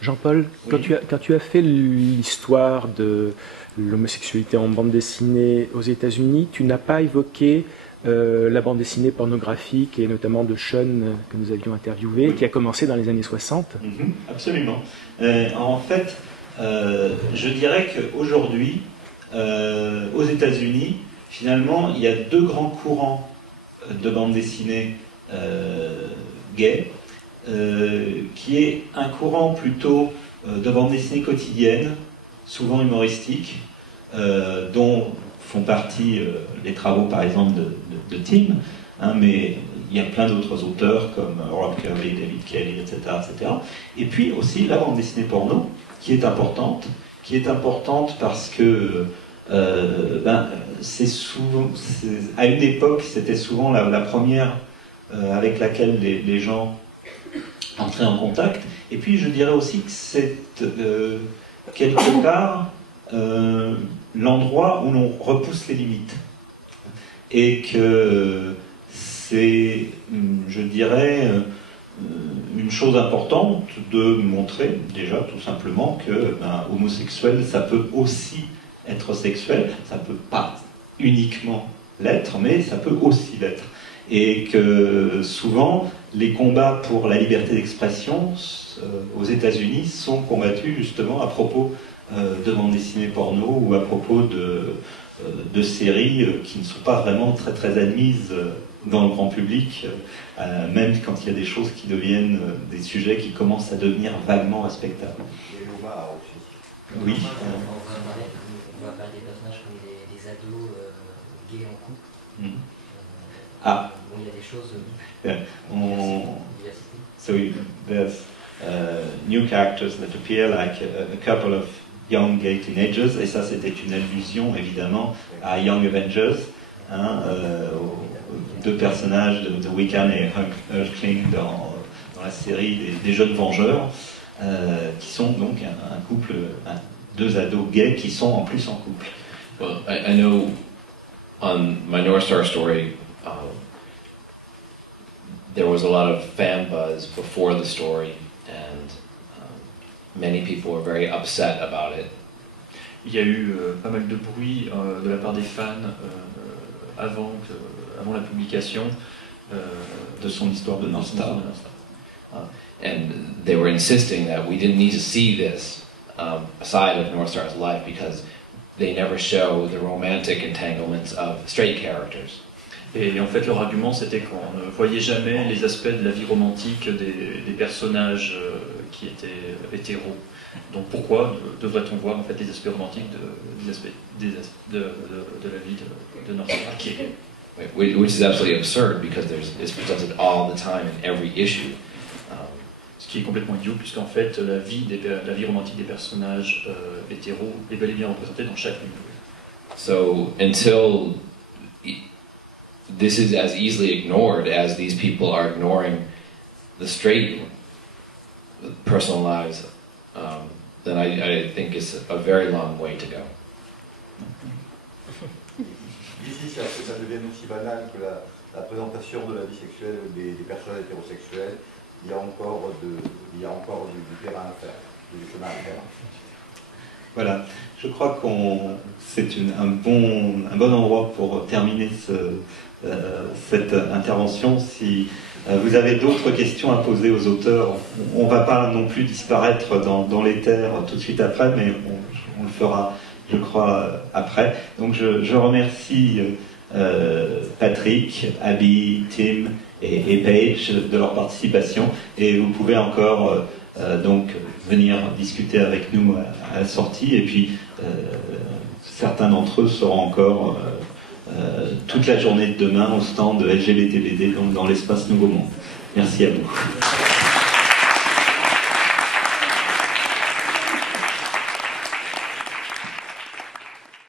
Jean-Paul, Oui. quand tu as fait l'histoire de l'homosexualité en bande dessinée aux États-Unis, tu n'as pas évoqué la bande dessinée pornographique et notamment de Sean que nous avions interviewé, Oui. qui a commencé dans les années 60. Absolument. En fait, je dirais qu'aujourd'hui, aux États-Unis, finalement, il y a deux grands courants de bande dessinée gay, qui est un courant plutôt de bande dessinée quotidienne, souvent humoristique, dont font partie les travaux, par exemple, de Tim, hein, mais il y a plein d'autres auteurs comme Rob Kirby, David Kelly, etc., etc. Et puis aussi la bande dessinée porno, qui est importante parce que à une époque, c'était souvent la première avec laquelle les gens entraient en contact. Et puis je dirais aussi que c'est quelque part l'endroit où l'on repousse les limites. Et que c'est, je dirais, une chose importante de montrer déjà tout simplement que homosexuel, ça peut aussi être sexuel, ça peut pas uniquement l'être, mais ça peut aussi l'être. Et que souvent, les combats pour la liberté d'expression aux États-Unis sont combattus justement à propos de bandes dessinées porno ou à propos de séries qui ne sont pas vraiment très très admises dans le grand public, même quand il y a des choses qui deviennent des sujets qui commencent à devenir vaguement respectables. Oui. On va parler des personnages comme des ados gays en couple. Bon, il y a des choses. So there's new characters that appear like a couple of young gay teenagers, et ça c'était une allusion évidemment à Young Avengers, hein, aux deux personnages de Wiccan et Hulkling dans la série des jeunes Vengeurs, qui sont donc un couple, deux ados gays qui sont en plus en couple. Well, I know on my North Star story, there was a lot of fan buzz before the story, and many people were very upset about it. Il y a eu pas mal de bruit de la part des fans avant la publication de son histoire de North Star. And they were insisting that we didn't need to see this side of North Star's life because they never show the romantic entanglements of straight characters. Et en fait, leur argument, c'était qu'on ne voyait jamais les aspects de la vie romantique des personnages qui étaient hétéros. Donc pourquoi devrait-on voir en fait les aspects romantiques de la vie de North Star qui est gay? Which is absolutely absurd because it's presented all the time in every issue. Ce qui est complètement idiot, puisqu'en fait, la vie romantique des personnages hétéros est bel et bien représentée dans chaque numéro. So until this is as easily ignored as these people are ignoring the straight personal lives, then I think it's a very long way to go. Ici, ça devient aussi banal que la présentation de la vie sexuelle des personnes hétérosexuelles. Il y a encore du terrain à faire, du chemin à faire. Voilà, je crois c'est un bon endroit pour terminer cette intervention. Si vous avez d'autres questions à poser aux auteurs, on ne va pas non plus disparaître dans l'éther tout de suite après, mais on le fera, je crois, après. Donc je remercie Patrick, Abby, Tim et Paige de leur participation, et vous pouvez encore donc venir discuter avec nous à la sortie, et puis certains d'entre eux seront encore toute la journée de demain au stand de LGBTBD, donc dans l'espace Nouveau Monde. Merci à vous.